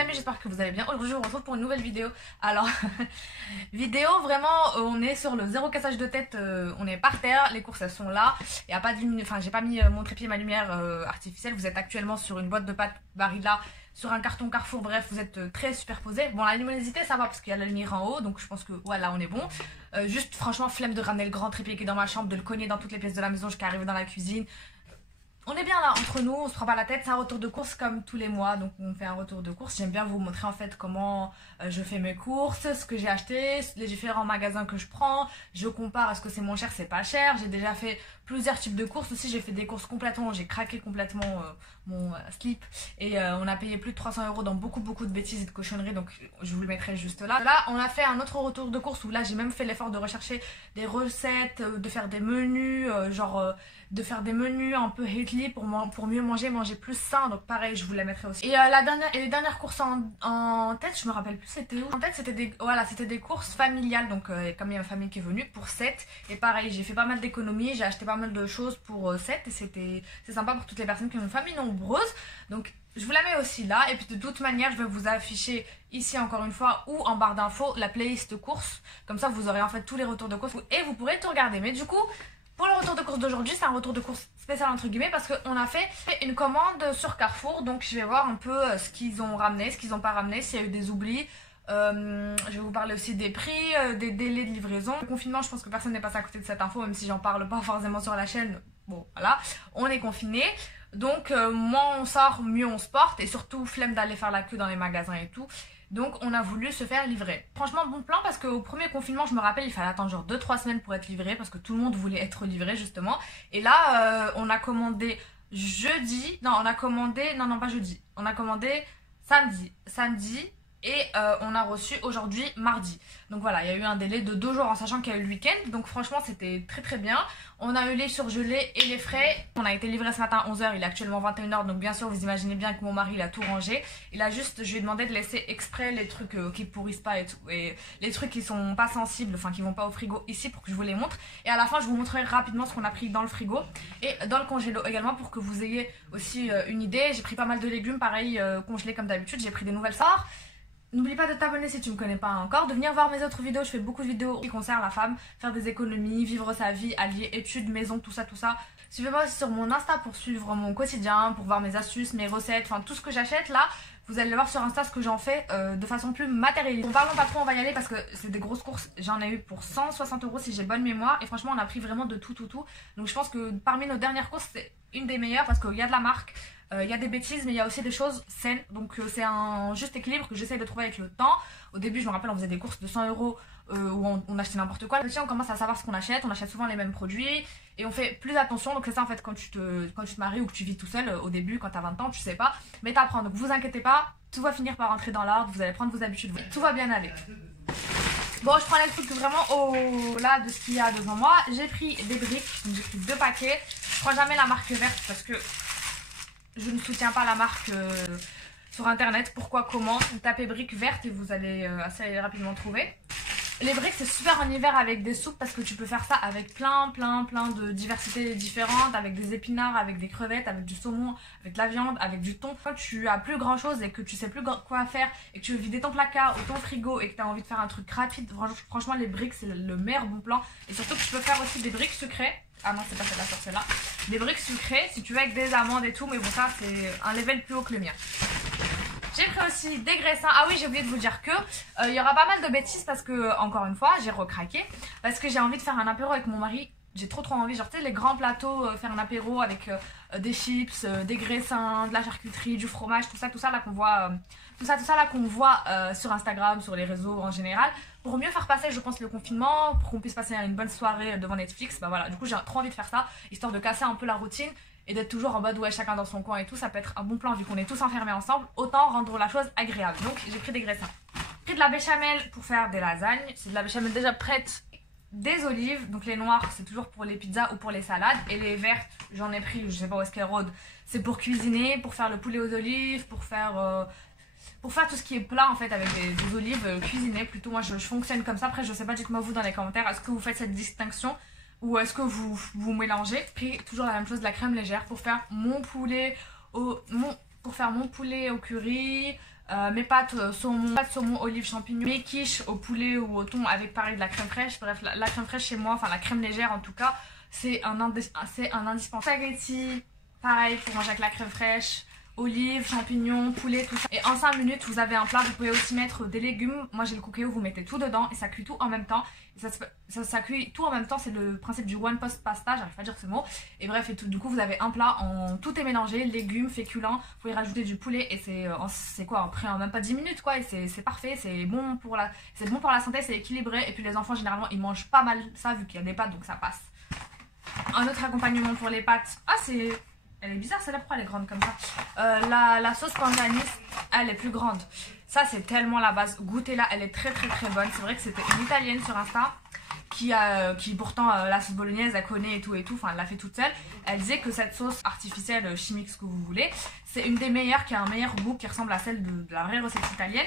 amis, j'espère que vous allez bien. Aujourd'hui je vous retrouve pour une nouvelle vidéo. Alors, vidéo vraiment, on est sur le zéro cassage de tête, on est par terre, les courses elles sont là. Il y a pas de lumière, enfin j'ai pas mis mon trépied, ma lumière artificielle. Vous êtes actuellement sur une boîte de pâtes Barilla, sur un carton Carrefour, bref vous êtes très superposés. Bon, la luminosité ça va parce qu'il y a la lumière en haut, donc je pense que voilà, on est bon. Juste franchement flemme de ramener le grand trépied qui est dans ma chambre, de le cogner dans toutes les pièces de la maison jusqu'à arriver dans la cuisine. On est bien là entre nous, on se prend pas la tête, c'est un retour de course comme tous les mois, donc on fait un retour de course. J'aime bien vous montrer en fait comment je fais mes courses, ce que j'ai acheté, les différents magasins que je prends, je compare est-ce que c'est moins cher, c'est pas cher. J'ai déjà fait plusieurs types de courses aussi, j'ai fait des courses complètement, j'ai craqué complètement mon slip et on a payé plus de 300 € dans beaucoup de bêtises et de cochonneries, donc je vous le mettrai juste là. Là on a fait un autre retour de course où là j'ai même fait l'effort de rechercher des recettes, de faire des menus, de faire des menus un peu healthy pour mieux manger plus sain, donc pareil je vous la mettrai aussi. Et les dernières courses en tête, je me rappelle plus c'était où. En tête c'était des courses familiales, donc comme il y a ma famille qui est venue pour 7, et pareil j'ai fait pas mal d'économies, j'ai acheté pas mal de choses pour 7 et c'est sympa pour toutes les personnes qui ont une famille nombreuse, donc je vous la mets aussi là. Et puis de toute manière je vais vous afficher ici encore une fois ou en barre d'infos la playlist courses, comme ça vous aurez en fait tous les retours de courses et vous pourrez tout regarder. Mais du coup pour le retour de course d'aujourd'hui, c'est un retour de course spécial entre guillemets parce qu'on a fait une commande sur Carrefour, donc je vais voir un peu ce qu'ils ont ramené, ce qu'ils n'ont pas ramené, s'il y a eu des oublis. Je vais vous parler aussi des prix, des délais de livraison. Le confinement, je pense que personne n'est passé à côté de cette info, même si j'en parle pas forcément sur la chaîne. Bon voilà, on est confiné, donc moins on sort, mieux on se porte, et surtout flemme d'aller faire la queue dans les magasins et tout. Donc on a voulu se faire livrer. Franchement bon plan parce qu'au premier confinement je me rappelle il fallait attendre genre 2-3 semaines pour être livré parce que tout le monde voulait être livré justement. Et là on a commandé jeudi, non on a commandé, non pas jeudi, on a commandé samedi et on a reçu aujourd'hui mardi. Donc voilà, il y a eu un délai de 2 jours en sachant qu'il y a eu le week-end, donc franchement c'était très bien. On a eu les surgelés et les frais. On a été livré ce matin à 11 h, il est actuellement 21 h, donc bien sûr vous imaginez bien que mon mari il a tout rangé. Il a juste, je lui ai demandé de laisser exprès les trucs qui pourrissent pas et tout, et les trucs qui sont pas sensibles, enfin qui vont pas au frigo ici pour que je vous les montre. Et à la fin je vous montrerai rapidement ce qu'on a pris dans le frigo et dans le congélo également pour que vous ayez aussi une idée. J'ai pris pas mal de légumes, pareil congelés comme d'habitude, j'ai pris des nouvelles sortes. N'oublie pas de t'abonner si tu me connais pas encore, de venir voir mes autres vidéos, je fais beaucoup de vidéos qui concernent la femme, faire des économies, vivre sa vie, allier études, maison, tout ça. Suivez-moi aussi sur mon Insta pour suivre mon quotidien, pour voir mes astuces, mes recettes, enfin tout ce que j'achète là. Vous allez le voir sur Insta ce que j'en fais de façon plus matérialiste. Bon, parlons pas trop, on va y aller parce que c'est des grosses courses. J'en ai eu pour 160 € si j'ai bonne mémoire. Et franchement on a pris vraiment de tout. Donc je pense que parmi nos dernières courses c'est une des meilleures parce qu'il y a de la marque. Il y a des bêtises mais il y a aussi des choses saines, donc c'est un juste équilibre que j'essaye de trouver avec le temps. Au début je me rappelle on faisait des courses de 100 € où on achetait n'importe quoi. Petit on commence à savoir ce qu'on achète, on achète souvent les mêmes produits et on fait plus attention. Donc c'est ça en fait quand tu te maries ou que tu vis tout seul au début quand t'as 20 ans tu sais pas, mais t'apprends, donc vous inquiétez pas, tout va finir par rentrer dans l'ordre, vous allez prendre vos habitudes, tout va bien aller. Bon, je prends les trucs vraiment au-delà de ce qu'il y a devant moi. J'ai pris des briques, donc j'ai pris 2 paquets. Je prends jamais la marque verte parce que je ne soutiens pas la marque sur internet. Pourquoi, comment, tapez briques vertes et vous allez assez rapidement trouver. Les briques c'est super en hiver avec des soupes parce que tu peux faire ça avec plein de diversités différentes, avec des épinards, avec des crevettes, avec du saumon, avec de la viande, avec du thon. Quand tu as plus grand chose et que tu sais plus quoi faire et que tu veux vider ton placard ou ton frigo et que tu as envie de faire un truc rapide, franchement les briques c'est le meilleur bon plan. Et surtout que tu peux faire aussi des briques sucrées. Ah non c'est pas celle-là, sur celle-là. Des briques sucrées si tu veux avec des amandes et tout, mais bon ça c'est un level plus haut que le mien. J'ai pris aussi des graissins. Ah oui, j'ai oublié de vous dire que il y aura pas mal de bêtises parce que, encore une fois, j'ai recraqué. Parce que j'ai envie de faire un apéro avec mon mari. J'ai trop envie, genre tu sais les grands plateaux, faire un apéro avec des chips, des graissins, de la charcuterie, du fromage, tout ça là qu'on voit, sur Instagram, sur les réseaux en général. Pour mieux faire passer, je pense, le confinement, pour qu'on puisse passer une bonne soirée devant Netflix, bah voilà, du coup j'ai trop envie de faire ça, histoire de casser un peu la routine et d'être toujours en mode ouais chacun dans son coin et tout, ça peut être un bon plan vu qu'on est tous enfermés ensemble, autant rendre la chose agréable. Donc j'ai pris des graissins. J'ai pris de la béchamel pour faire des lasagnes, c'est de la béchamel déjà prête. Des olives, donc les noires c'est toujours pour les pizzas ou pour les salades, et les vertes j'en ai pris, je sais pas où est-ce qu'elles rôdent, c'est pour cuisiner, pour faire le poulet aux olives, pour faire tout ce qui est plat en fait avec des olives cuisinées plutôt. Moi je fonctionne comme ça. Après je sais pas, dites-moi vous dans les commentaires, est-ce que vous faites cette distinction ou est-ce que vous mélangez. Puis toujours la même chose, de la crème légère pour faire mon poulet au curry, mes pâtes saumon, olive, champignons, mes quiches au poulet ou au thon avec pareil de la crème fraîche. Bref, la crème fraîche chez moi, enfin la crème légère en tout cas, c'est un indispensable. Spaghetti, pareil pour manger avec la crème fraîche, olives, champignons, poulet, tout ça. Et en 5 minutes, vous avez un plat. Vous pouvez aussi mettre des légumes. Moi, j'ai le Cookéo, vous mettez tout dedans et ça cuit tout en même temps. Et ça cuit tout en même temps. C'est le principe du one pot pasta. J'arrive pas à dire ce mot. Et bref, et tout, du coup, vous avez un plat en tout est mélangé, légumes, féculents. Vous pouvez rajouter du poulet et c'est quoi, après en même pas 10 minutes quoi. Et c'est parfait. C'est bon pour la santé, c'est équilibré. Et puis les enfants, généralement, ils mangent pas mal ça vu qu'il y a des pâtes, donc ça passe. Un autre accompagnement pour les pâtes. Ah, elle est bizarre celle-là, pourquoi elle est grande comme ça? La sauce panganis, elle est plus grande. Ça c'est tellement la base. Goûtez-la, elle est très bonne. C'est vrai que c'était une italienne sur Insta qui pourtant la sauce bolognaise elle connaît et tout. Enfin elle l'a fait toute seule. Elle disait que cette sauce artificielle, chimique, ce que vous voulez, c'est une des meilleures, qui a un meilleur goût, qui ressemble à celle de la vraie recette italienne.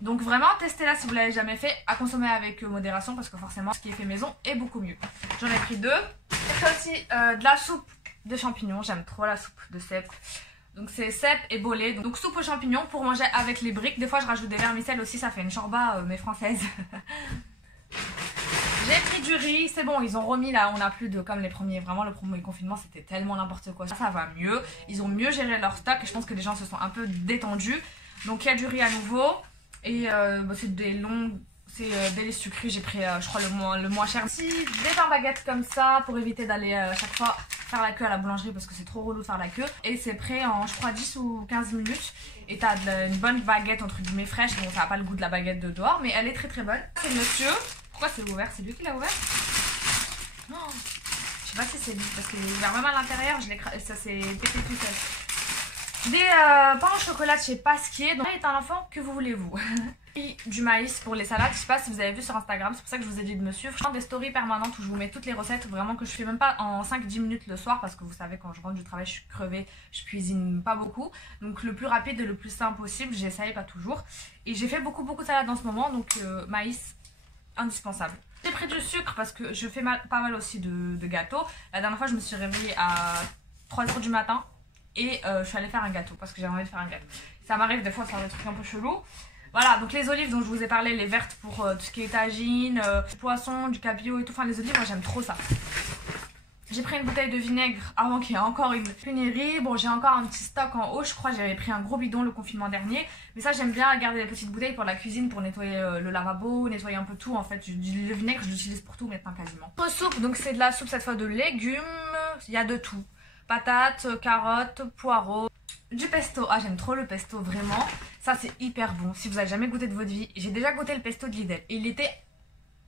Donc vraiment testez-la si vous l'avez jamais fait, à consommer avec modération parce que forcément ce qui est fait maison est beaucoup mieux. J'en ai pris 2. J'ai fait aussi de la soupe de champignons, j'aime trop la soupe de cèpe. Donc c'est cèpe et bolé, donc soupe aux champignons pour manger avec les briques. Des fois je rajoute des vermicelles aussi, ça fait une chorba mais française. J'ai pris du riz, c'est bon, ils ont remis là, on n'a plus de comme les premiers, vraiment le premier confinement c'était tellement n'importe quoi. Ça va mieux, ils ont mieux géré leur stock et je pense que les gens se sont un peu détendus. Donc il y a du riz à nouveau et c'est des longs... C'est des laits sucrés, j'ai pris je crois le moins cher. Ici, des pains baguettes comme ça pour éviter d'aller chaque fois faire la queue à la boulangerie parce que c'est trop relou de faire la queue. Et c'est prêt en je crois 10 ou 15 minutes. Et t'as une bonne baguette entre guillemets fraîche. Bon ça n'a pas le goût de la baguette de dehors mais elle est très bonne. C'est monsieur. Pourquoi c'est ouvert? C'est lui qui l'a ouvert? Non, je sais pas si c'est lui parce qu'il est ouvert même à l'intérieur. Ça s'est pété tout seul. Des pains au chocolat chez Pasquier. Donc est un enfant, que vous voulez-vous? Du maïs pour les salades, je sais pas si vous avez vu sur Instagram, c'est pour ça que je vous ai dit de me suivre. Je fais des stories permanentes où je vous mets toutes les recettes, vraiment que je fais même pas en 5-10 minutes le soir parce que vous savez quand je rentre du travail je suis crevée, je cuisine pas beaucoup. Donc le plus rapide et le plus simple possible, j'essaye, pas toujours. Et j'ai fait beaucoup de salades en ce moment, donc maïs indispensable. J'ai pris du sucre parce que je fais pas mal aussi de gâteaux. La dernière fois je me suis réveillée à 3 h du matin et je suis allée faire un gâteau parce que j'avais envie de faire un gâteau. Ça m'arrive des fois de faire des trucs un peu chelous. Voilà, donc les olives dont je vous ai parlé, les vertes pour tout ce qui est tagine, du poisson, du cabillaud et tout. Enfin les olives, moi j'aime trop ça. J'ai pris une bouteille de vinaigre avant qu'il y ait encore une pénurie. Bon, j'ai encore un petit stock en haut, je crois que j'avais pris un gros bidon le confinement dernier. Mais ça j'aime bien garder les petites bouteilles pour la cuisine, pour nettoyer le lavabo, nettoyer un peu tout en fait. Le vinaigre je l'utilise pour tout maintenant quasiment. Autre soupe, donc c'est de la soupe cette fois de légumes, il y a de tout. Patates, carottes, poireaux. Du pesto, ah j'aime trop le pesto vraiment, ça c'est hyper bon si vous avez jamais goûté de votre vie. J'ai déjà goûté le pesto de Lidl et il était,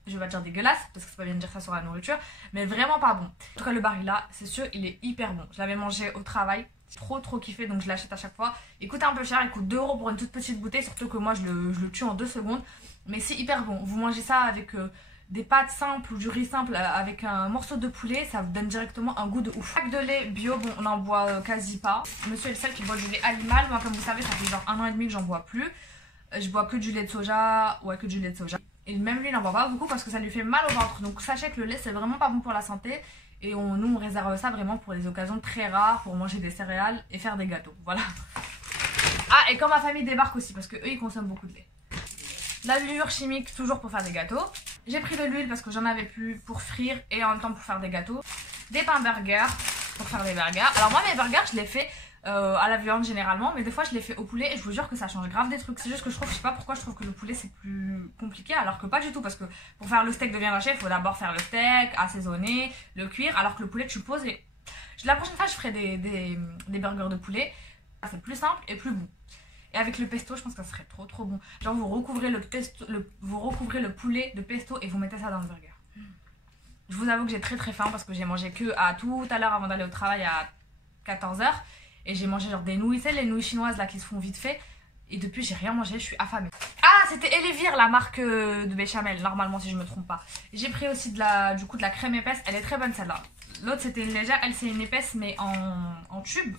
je vais pas dire dégueulasse parce que c'est pas bien de dire ça sur la nourriture, mais vraiment pas bon. En tout cas le Barilla, c'est sûr il est hyper bon, je l'avais mangé au travail, j'ai trop kiffé donc je l'achète à chaque fois. Il coûte un peu cher, il coûte 2 € pour une toute petite bouteille, surtout que moi je le tue en 2 secondes, mais c'est hyper bon. Vous mangez ça avec des pâtes simples ou du riz simple avec un morceau de poulet, ça vous donne directement un goût de ouf. Pack de lait bio, bon on en boit quasi pas. Monsieur est le seul qui boit du lait animal, moi comme vous savez ça fait genre 1 an et demi que j'en bois plus. Je bois que du lait de soja, ouais que du lait de soja. Et même lui il n'en boit pas beaucoup parce que ça lui fait mal au ventre. Donc sachez que le lait c'est vraiment pas bon pour la santé. Et nous on réserve ça vraiment pour les occasions très rares, pour manger des céréales et faire des gâteaux, voilà. Ah et quand ma famille débarque aussi parce que eux ils consomment beaucoup de lait. La levure chimique toujours pour faire des gâteaux. J'ai pris de l'huile parce que j'en avais plus pour frire et en même temps pour faire des gâteaux. Des pains burgers pour faire des burgers. Alors moi mes burgers je les fais à la viande généralement, mais des fois je les fais au poulet et je vous jure que ça change grave des trucs. C'est juste que je sais pas pourquoi je trouve que le poulet c'est plus compliqué alors que pas du tout, parce que pour faire le steak de viande hachée il faut d'abord faire le steak, assaisonner, le cuire, alors que le poulet tu poses et... La prochaine fois je ferai des burgers de poulet, c'est plus simple et plus bon. Et avec le pesto, je pense que ça serait trop bon. Genre vous recouvrez le poulet de pesto et vous mettez ça dans le burger. Je vous avoue que j'ai très faim parce que j'ai mangé que à tout à l'heure avant d'aller au travail à 14 h. Et j'ai mangé genre des nouilles, c'est les nouilles chinoises là qui se font vite fait. Et depuis j'ai rien mangé, je suis affamée. Ah c'était Elevir la marque de béchamel normalement si je me trompe pas. J'ai pris aussi de la crème épaisse, elle est très bonne celle-là. L'autre c'était une légère, elle c'est une épaisse mais en tube.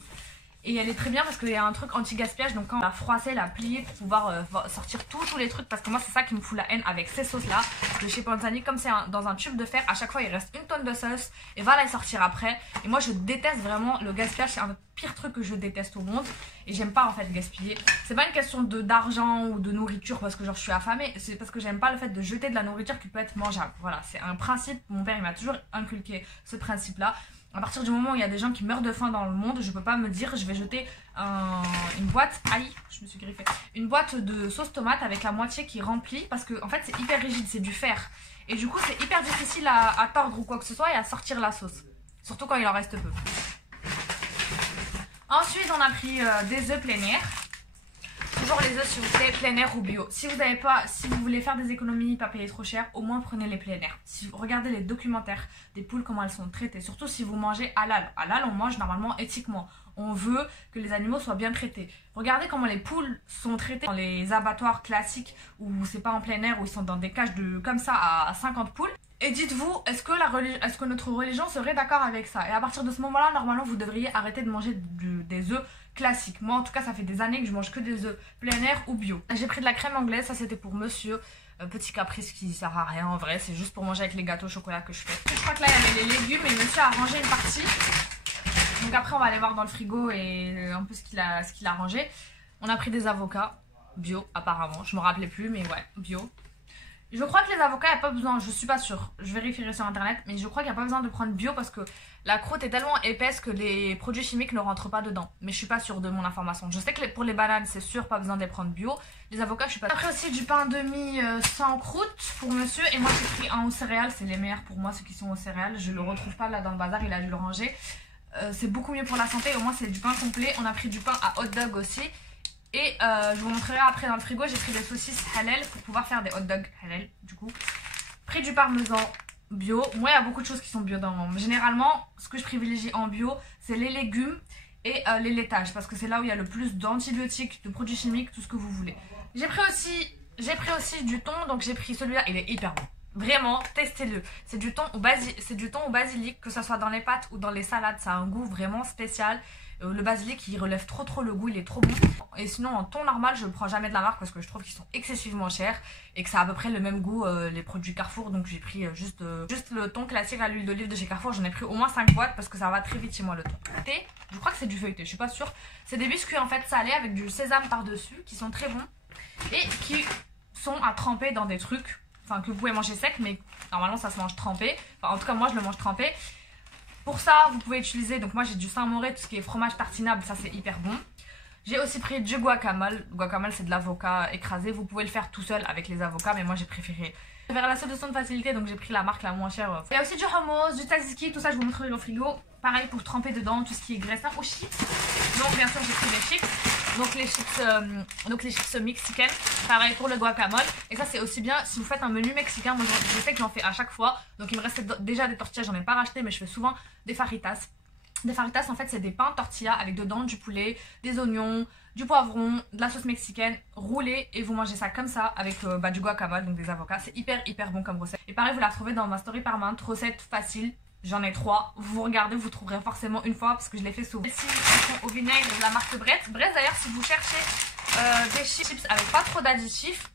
Et elle est très bien parce qu'il y a un truc anti-gaspillage. Donc quand on l'a froissée, la pliée pour pouvoir sortir tous les trucs. Parce que moi c'est ça qui me fout la haine avec ces sauces là. De chez Panzani, comme c'est dans un tube de fer, à chaque fois il reste une tonne de sauce. Et va la sortir après. Et moi je déteste vraiment le gaspillage. C'est un des pires trucs que je déteste au monde. Et j'aime pas en fait gaspiller. C'est pas une question d'argent ou de nourriture parce que genre je suis affamée. C'est parce que j'aime pas le fait de jeter de la nourriture qui peut être mangeable. Voilà, c'est un principe. Mon père il m'a toujours inculqué ce principe là. À partir du moment où il y a des gens qui meurent de faim dans le monde, je peux pas me dire je vais jeter une boîte, aïe, je me suis griffée, une boîte de sauce tomate avec la moitié qui est remplie parce que en fait c'est hyper rigide, c'est du fer. Et du coup c'est hyper difficile à tordre ou quoi que ce soit et à sortir la sauce. Surtout quand il en reste peu. Ensuite on a pris des œufs plein air. Toujours les œufs s'il vous plaît, plein air ou bio. Si vous voulez faire des économies, pas payer trop cher, au moins prenez les plein air. Si vous regardez les documentaires des poules, comment elles sont traitées, surtout si vous mangez halal. Halal, on mange normalement éthiquement. On veut que les animaux soient bien traités. Regardez comment les poules sont traitées dans les abattoirs classiques où c'est pas en plein air, où ils sont dans des cages de comme ça à 50 poules. Et dites-vous, est-ce que notre religion serait d'accord avec ça? Et à partir de ce moment-là, normalement, vous devriez arrêter de manger des œufs classiques. Moi, en tout cas, ça fait des années que je mange que des œufs plein air ou bio. J'ai pris de la crème anglaise, ça c'était pour monsieur. Petit caprice qui sert à rien en vrai, c'est juste pour manger avec les gâteaux au chocolat que je fais. Je crois que là, il y avait les légumes et monsieur a rangé une partie. Donc après, on va aller voir dans le frigo et un peu ce qu'il a rangé. On a pris des avocats bio, apparemment. Je me rappelais plus, mais ouais, bio. Je crois que les avocats, il n'y a pas besoin, je suis pas sûre, je vérifierai sur internet, mais je crois qu'il n'y a pas besoin de prendre bio parce que la croûte est tellement épaisse que les produits chimiques ne rentrent pas dedans. Mais je suis pas sûre de mon information. Je sais que pour les bananes, c'est sûr, pas besoin de les prendre bio. Les avocats, je suis pas sûre. Après aussi du pain demi sans croûte pour monsieur. Et moi, j'ai pris un aux céréales, c'est les meilleurs pour moi, ceux qui sont aux céréales. Je le retrouve pas là dans le bazar, il a dû le ranger. C'est beaucoup mieux pour la santé, au moins c'est du pain complet. On a pris du pain à hot dog aussi. Et je vous montrerai après dans le frigo, j'ai pris des saucisses halal pour pouvoir faire des hot dogs halal du coup. Pris du parmesan bio. Moi il y a beaucoup de choses qui sont bio dans. Généralement ce que je privilégie en bio c'est les légumes et les laitages. Parce que c'est là où il y a le plus d'antibiotiques, de produits chimiques, tout ce que vous voulez. J'ai pris aussi du thon, donc j'ai pris celui-là, il est hyper bon. Vraiment, testez-le. C'est du thon au basilic, que ce soit dans les pâtes ou dans les salades, ça a un goût vraiment spécial. Le basilic il relève trop le goût, il est trop bon. Et sinon en thon normal je ne prends jamais de la marque parce que je trouve qu'ils sont excessivement chers et que ça a à peu près le même goût les produits Carrefour. Donc j'ai pris juste le thon classique à l'huile d'olive de chez Carrefour. J'en ai pris au moins 5 boîtes parce que ça va très vite chez moi le thon. Thé, je crois que c'est du feuilleté, je suis pas sûre. C'est des biscuits en fait salés avec du sésame par dessus qui sont très bons et qui sont à tremper dans des trucs, enfin que vous pouvez manger sec mais normalement ça se mange trempé. Enfin en tout cas moi je le mange trempé. Pour ça, vous pouvez utiliser, donc moi j'ai du Saint-Moré, tout ce qui est fromage tartinable, ça c'est hyper bon. J'ai aussi pris du guacamole. Le guacamole c'est de l'avocat écrasé, vous pouvez le faire tout seul avec les avocats, mais moi j'ai préféré vers la solution de facilité, donc j'ai pris la marque la moins chère. Il y a aussi du hummus, du tzatziki, tout ça je vous montrerai au frigo. Pareil pour tremper dedans, tout ce qui est graisse aux chips. Donc bien sûr j'ai pris les chips. Donc les chips mexicaines, pareil pour le guacamole. Et ça c'est aussi bien si vous faites un menu mexicain. Moi je sais que j'en fais à chaque fois. Donc il me restait déjà des tortillas, j'en ai pas racheté, mais je fais souvent des fajitas. Des fajitas en fait c'est des pains tortillas avec dedans du poulet, des oignons, du poivron, de la sauce mexicaine roulée. Et vous mangez ça comme ça avec du guacamole, donc des avocats. C'est hyper bon comme recette. Et pareil vous la retrouvez dans ma story permanente, recette facile. J'en ai 3, vous regardez, vous trouverez forcément une fois parce que je l'ai fait souvent. Ici, ils sont au vinaigre de la marque Brett. Brett d'ailleurs, si vous cherchez des chips avec pas trop d'additifs,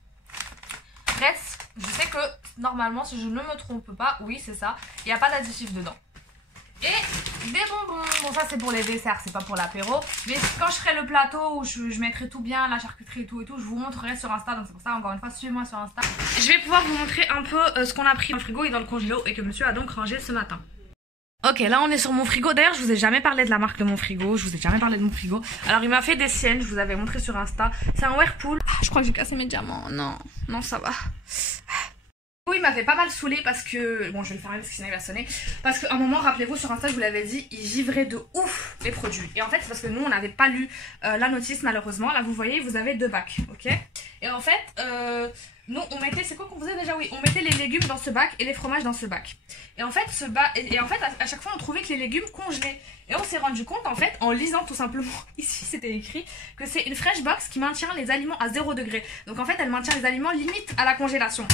Brett, je sais que normalement, si je ne me trompe pas, oui c'est ça, il n'y a pas d'additifs dedans. Et des bonbons, bon ça c'est pour les desserts, c'est pas pour l'apéro. Mais quand je ferai le plateau où je mettrai tout bien, la charcuterie et tout, je vous montrerai sur Insta. Donc c'est pour ça, encore une fois, suivez-moi sur Insta. Je vais pouvoir vous montrer un peu ce qu'on a pris dans le frigo et dans le congélo et que monsieur a donc rangé ce matin. Ok, là on est sur mon frigo. D'ailleurs, je vous ai jamais parlé de la marque de mon frigo. Je vous ai jamais parlé de mon frigo. Alors, il m'a fait des siennes. Je vous avais montré sur Insta. C'est un Whirlpool. Ah, je crois que j'ai cassé mes diamants. Non, ça va. Il m'avait pas mal saoulé parce que... Bon, je vais le faire parce que sinon il va sonner. Parce qu'à un moment, rappelez-vous, sur Insta, je vous l'avais dit, il givrait de ouf les produits. Et en fait, c'est parce que nous, on n'avait pas lu la notice, malheureusement. Là, vous voyez, vous avez 2 bacs, ok? Et en fait... nous on mettait, c'est quoi qu'on faisait déjà? Oui, on mettait les légumes dans ce bac et les fromages dans ce bac. Et en fait, à chaque fois on trouvait que les légumes congelaient. Et on s'est rendu compte en fait, en lisant tout simplement, ici c'était écrit, que c'est une fresh box qui maintient les aliments à 0 degré. Donc en fait elle maintient les aliments limite à la congélation.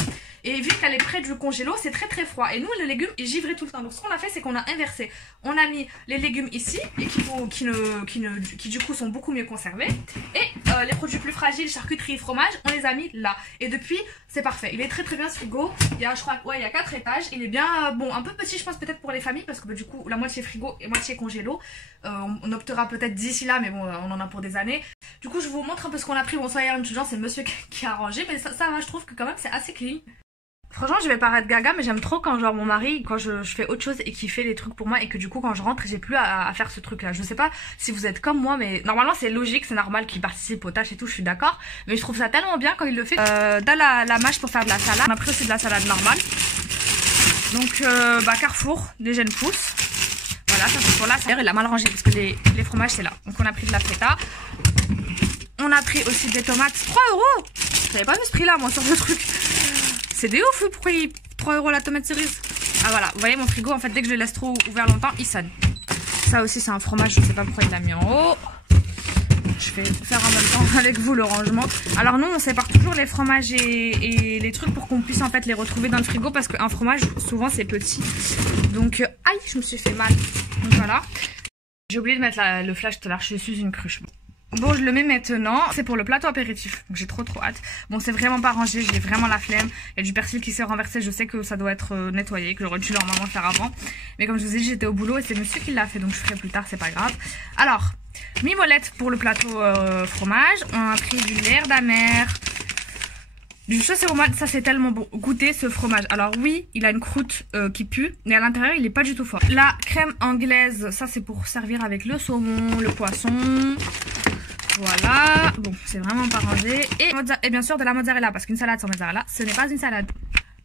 Et vu qu'elle est près du congélo, c'est très très froid. Et nous le légume il givrait tout le temps. Donc ce qu'on a fait, c'est qu'on a inversé. On a mis les légumes ici, et qui du coup sont beaucoup mieux conservés. Et les produits plus fragiles, charcuterie, fromage, on les a mis là. Et depuis, c'est parfait. Il est très très bien ce frigo. Il y a, je crois, ouais, il y a 4 étages. Il est bien, bon, un peu petit je pense peut-être pour les familles, parce que bah, du coup la moitié frigo et moitié congélo. On optera peut-être d'ici là, mais bon, on en a pour des années. Du coup je vous montre un peu ce qu'on a pris. Bon, ça y est, c'est le monsieur qui a rangé, mais ça va, je trouve que quand même c'est assez clean. Franchement, je vais paraître gaga, mais j'aime trop quand genre mon mari, quand je fais autre chose et qu'il fait les trucs pour moi, et que du coup quand je rentre j'ai plus à faire ce truc là. Je sais pas si vous êtes comme moi, mais normalement c'est logique, c'est normal qu'il participe aux tâches et tout, je suis d'accord. Mais je trouve ça tellement bien quand il le fait. Dans la mâche pour faire de la salade, on a pris aussi de la salade normale. Donc bah Carrefour, des jeunes pousses. Voilà, ça c'est pour là. D'ailleurs il a mal rangé parce que les fromages c'est là. Donc on a pris de la feta. On a pris aussi des tomates, 3 €. J'avais pas vu ce prix là moi sur le truc. C'est des ouf, pourquoi 3 € la tomate cerise? Ah voilà, vous voyez mon frigo, en fait dès que je le laisse trop ouvert longtemps, il sonne. Ça aussi c'est un fromage, je sais pas pourquoi il l'a mis en haut. Je vais faire en même temps avec vous le rangement. Alors nous on sépare toujours les fromages et les trucs pour qu'on puisse en fait les retrouver dans le frigo, parce qu'un fromage souvent c'est petit. Donc aïe, je me suis fait mal. Donc voilà. J'ai oublié de mettre le flash tout à l'heure, je suis une cruche. Bon, je le mets maintenant, c'est pour le plateau apéritif, donc j'ai trop hâte. Bon, c'est vraiment pas rangé, j'ai vraiment la flemme. Il y a du persil qui s'est renversé, je sais que ça doit être nettoyé, que j'aurais dû normalement faire avant. Mais comme je vous ai dit, j'étais au boulot et c'est monsieur qui l'a fait, donc je ferai plus tard, c'est pas grave. Alors, mimolette pour le plateau fromage, on a pris du lait d'amer, du sauce aromate, ça c'est tellement bon. Goûtez ce fromage. Alors oui, il a une croûte qui pue, mais à l'intérieur il est pas du tout fort. La crème anglaise, ça c'est pour servir avec le saumon, le poisson. Voilà, bon, c'est vraiment pas rangé. Et bien sûr de la mozzarella, parce qu'une salade sans mozzarella, ce n'est pas une salade.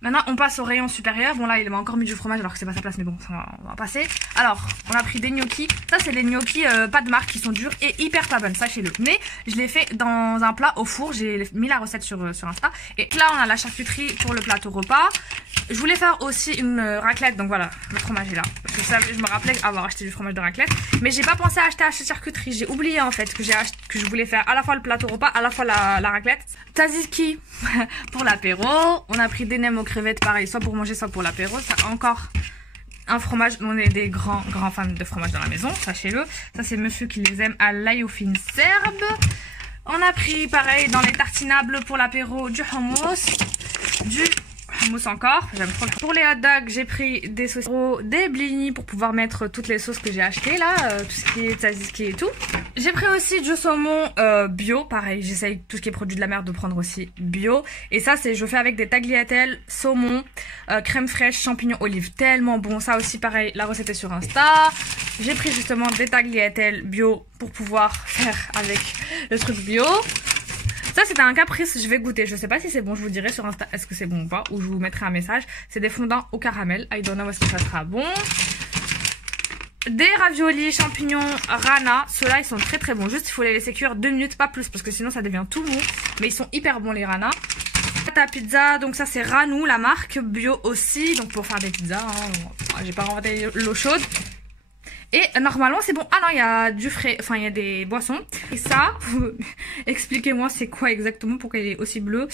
Maintenant, on passe au rayon supérieur. Bon, là, il m'a encore mis du fromage alors que c'est pas sa place, mais bon, ça, on va passer. Alors, on a pris des gnocchis. Ça, c'est des gnocchis pas de marque qui sont durs et hyper pas bonnes, sachez-le. Mais je l'ai fait dans un plat au four. J'ai mis la recette sur Insta. Et là, on a la charcuterie pour le plateau repas. Je voulais faire aussi une raclette, donc voilà, le fromage est là. Parce que je me rappelais avoir acheté du fromage de raclette. Mais j'ai pas pensé à acheter la charcuterie. J'ai oublié en fait que je voulais faire à la fois le plateau repas, à la fois la raclette. Tzatziki pour l'apéro. On a pris des nems aux crevettes, pareil, soit pour manger, soit pour l'apéro. Ça encore un fromage. On est des grands fans de fromage dans la maison, sachez-le. Ça c'est monsieur qui les aime à l'ail au fine serbe. On a pris pareil dans les tartinables pour l'apéro du hummus, hummus encore, j'aime trop. Pour les hot dogs, j'ai pris des saucisses, des blinis pour pouvoir mettre toutes les sauces que j'ai achetées là, tout ce qui est tzatziki et tout. J'ai pris aussi du saumon bio, pareil, j'essaye tout ce qui est produit de la mer de prendre aussi bio. Et ça, je fais avec des tagliatelles, saumon, crème fraîche, champignons, olives, tellement bon. Ça aussi, pareil, la recette est sur Insta. J'ai pris justement des tagliatelles bio pour pouvoir faire avec le truc bio. Ça c'était un caprice, je vais goûter, je sais pas si c'est bon, je vous dirai sur Insta est-ce que c'est bon ou pas, ou je vous mettrai un message. C'est des fondants au caramel, I don't know est-ce que ça sera bon. Des raviolis, champignons, rana, ceux-là ils sont très très bons, juste il faut les laisser cuire 2 minutes, pas plus, parce que sinon ça devient tout mou. Mais ils sont hyper bons les rana. Pâte à pizza, donc ça c'est Ranou, la marque, bio aussi, donc pour faire des pizzas, hein. J'ai pas inventé l'eau chaude. Et normalement c'est bon. Ah non, il y a du frais, enfin il y a des boissons. Et ça, expliquez-moi c'est quoi exactement, pourquoi il est aussi bleu.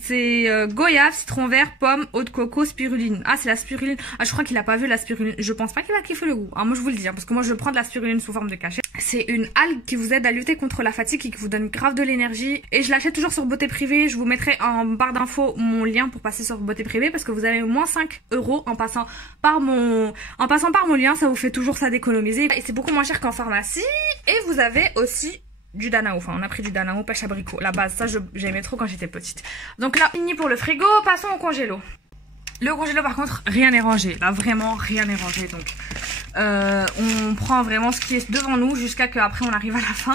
C'est goyave, citron vert, pomme, eau de coco, spiruline. Ah c'est la spiruline. Ah je crois qu'il a pas vu la spiruline. Je pense pas qu'il va kiffer le goût. Ah moi je vous le dis, hein, parce que moi je prends de la spiruline sous forme de cachet. C'est une algue qui vous aide à lutter contre la fatigue et qui vous donne grave de l'énergie. Et je l'achète toujours sur Beauté Privée. Je vous mettrai en barre d'infos mon lien pour passer sur Beauté Privée, parce que vous avez moins 5 € en passant par mon lien. Ça vous fait toujours ça d'économiser. Et c'est beaucoup moins cher qu'en pharmacie. Et vous avez aussi du Danao. Enfin on a pris du Danao pêche abricot. La base, ça j'aimais trop quand j'étais petite. Donc là, fini pour le frigo. Passons au congélo. Le congélo par contre, rien n'est rangé. Là vraiment rien n'est rangé. Donc on prend vraiment ce qui est devant nous jusqu'à qu'après on arrive à la fin.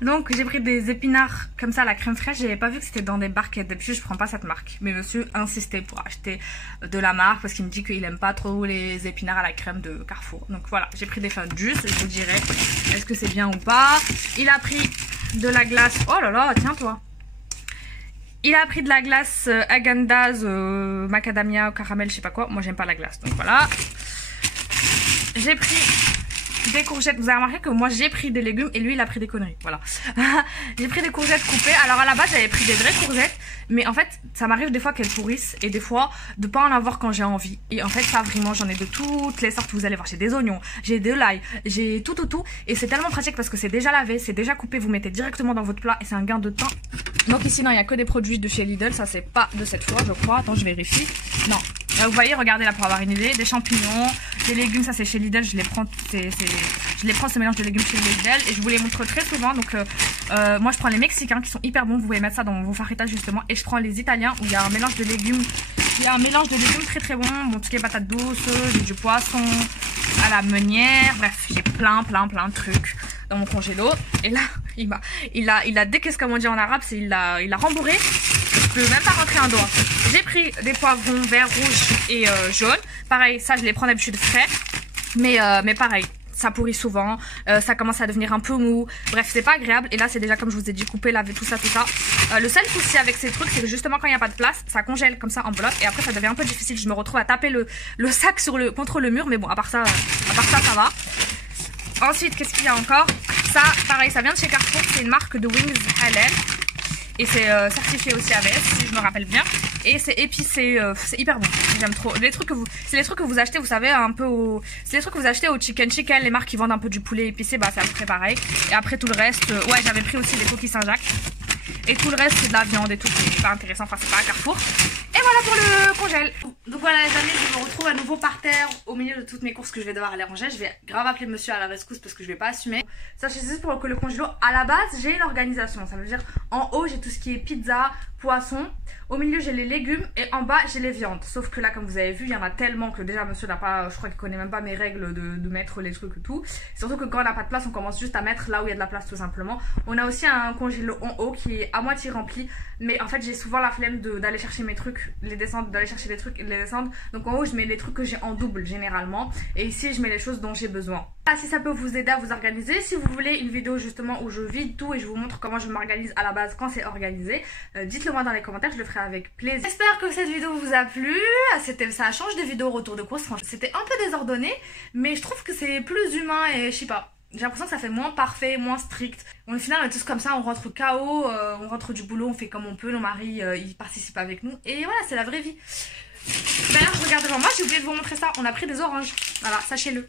Donc j'ai pris des épinards comme ça à la crème fraîche. J'avais pas vu que c'était dans des barquettes. D'habitude je prends pas cette marque. Mais monsieur insistait pour acheter de la marque parce qu'il me dit qu'il aime pas trop les épinards à la crème de Carrefour. Donc voilà, j'ai pris des fins de jus. Je vous dirai est-ce que c'est bien ou pas. Il a pris de la glace. Oh là là, tiens toi. Il a pris de la glace Häagen-Dazs, macadamia, caramel, je sais pas quoi. Moi j'aime pas la glace, donc voilà. J'ai pris des courgettes. Vous avez remarqué que moi j'ai pris des légumes et lui il a pris des conneries. Voilà. J'ai pris des courgettes coupées. Alors à la base j'avais pris des vraies courgettes. Mais en fait ça m'arrive des fois qu'elles pourrissent. Et des fois de pas en avoir quand j'ai envie. Et en fait ça vraiment j'en ai de toutes les sortes. Vous allez voir, j'ai des oignons, j'ai de l'ail, j'ai tout. Et c'est tellement pratique parce que c'est déjà lavé, c'est déjà coupé. Vous mettez directement dans votre plat et c'est un gain de temps. Donc ici non, il n'y a que des produits de chez Lidl. Ça c'est pas de cette fois je crois. Attends je vérifie. Non. Là, vous voyez, regardez là pour avoir une idée. Des champignons, des légumes, ça c'est chez Lidl. Je les prends, ce mélange de légumes chez Lidl. Et je vous les montre très souvent. Donc moi je prends les mexicains qui sont hyper bons. Vous pouvez mettre ça dans vos fajitas justement. Et je prends les italiens où il y a un mélange de légumes. Il y a un mélange de légumes très bon. Bon, tout ce qui est patates douces, j'ai du poisson, à la meunière. Bref, j'ai plein de trucs dans mon congélo. Et là, il a décaissé comme on dit en arabe. Il l'a rembourré. Je peux même pas rentrer un doigt. J'ai pris des poivrons verts, rouges et jaunes. Pareil, ça je les prends d'habitude frais. Mais pareil, ça pourrit souvent. Ça commence à devenir un peu mou. Bref, c'est pas agréable. Et là, c'est déjà comme je vous ai dit, coupé, lavé, tout ça. Le seul souci avec ces trucs, c'est que justement quand il n'y a pas de place, ça congèle comme ça en bloc. Et après, ça devient un peu difficile. Je me retrouve à taper le sac contre le mur. Mais bon, à part ça, ça va. Ensuite, qu'est-ce qu'il y a encore? Ça, pareil, ça vient de chez Carrefour. C'est une marque de wings halal. Et c'est certifié aussi AVS si je me rappelle bien. Et c'est épicé, c'est hyper bon. J'aime trop. C'est les trucs que vous achetez, vous savez, un peu c'est les trucs que vous achetez au Chicken, les marques qui vendent un peu du poulet épicé, bah c'est à peu près pareil. Et après tout le reste, ouais j'avais pris aussi des coquilles Saint-Jacques. Et tout le reste c'est de la viande et tout, c'est pas intéressant, enfin c'est pas à Carrefour. Et voilà pour le congèle. Donc voilà les amis, je me retrouve à nouveau par terre au milieu de toutes mes courses que je vais devoir aller ranger. Je vais grave appeler monsieur à la rescousse parce que je vais pas assumer. Sachez juste pour que le congélo, à la base j'ai une organisation. Ça veut dire en haut j'ai tout ce qui est pizza, poisson. Au milieu j'ai les légumes et en bas j'ai les viandes. Sauf que là comme vous avez vu il y en a tellement que déjà monsieur n'a pas, je crois qu'il connaît même pas mes règles de mettre les trucs et tout. Surtout que quand on n'a pas de place on commence juste à mettre là où il y a de la place tout simplement. On a aussi un congélo en haut qui est à moitié rempli. Mais en fait j'ai souvent la flemme d'aller chercher mes trucs, les descendre, d'aller chercher les trucs et les descendre. Donc en haut je mets les trucs que j'ai en double généralement. Et ici je mets les choses dont j'ai besoin. Si ça peut vous aider à vous organiser, si vous voulez une vidéo justement où je vide tout et je vous montre comment je m'organise à la base quand c'est organisé, dites-le moi dans les commentaires, je le ferai avec plaisir. J'espère que cette vidéo vous a plu. Ça change des vidéos retour de course, c'était un peu désordonné, mais je trouve que c'est plus humain et je sais pas. J'ai l'impression que ça fait moins parfait, moins strict. Au final, on est tous comme ça, on rentre KO, on rentre du boulot, on fait comme on peut, nos maris, ils participent avec nous. Et voilà, c'est la vraie vie. D'ailleurs, je regarde devant moi, j'ai oublié de vous montrer ça. On a pris des oranges. Voilà, sachez-le.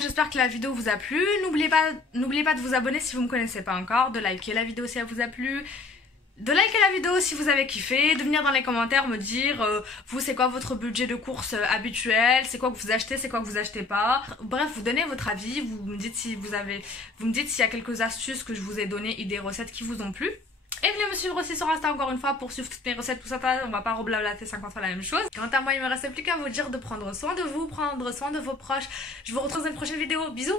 J'espère que la vidéo vous a plu. N'oubliez pas de vous abonner si vous ne me connaissez pas encore, de liker la vidéo si elle vous a plu. De liker la vidéo si vous avez kiffé, de venir dans les commentaires me dire vous c'est quoi votre budget de course habituel, c'est quoi que vous achetez, c'est quoi que vous achetez pas. Bref, vous donnez votre avis, vous me dites si vous me dites s'il y a quelques astuces que je vous ai données et des recettes qui vous ont plu. Et venez me suivre aussi sur Insta encore une fois pour suivre toutes mes recettes, tout ça, on va pas reblablater 50 fois la même chose. Quant à moi, il me reste plus qu'à vous dire de prendre soin de vous, prendre soin de vos proches. Je vous retrouve dans une prochaine vidéo, bisous.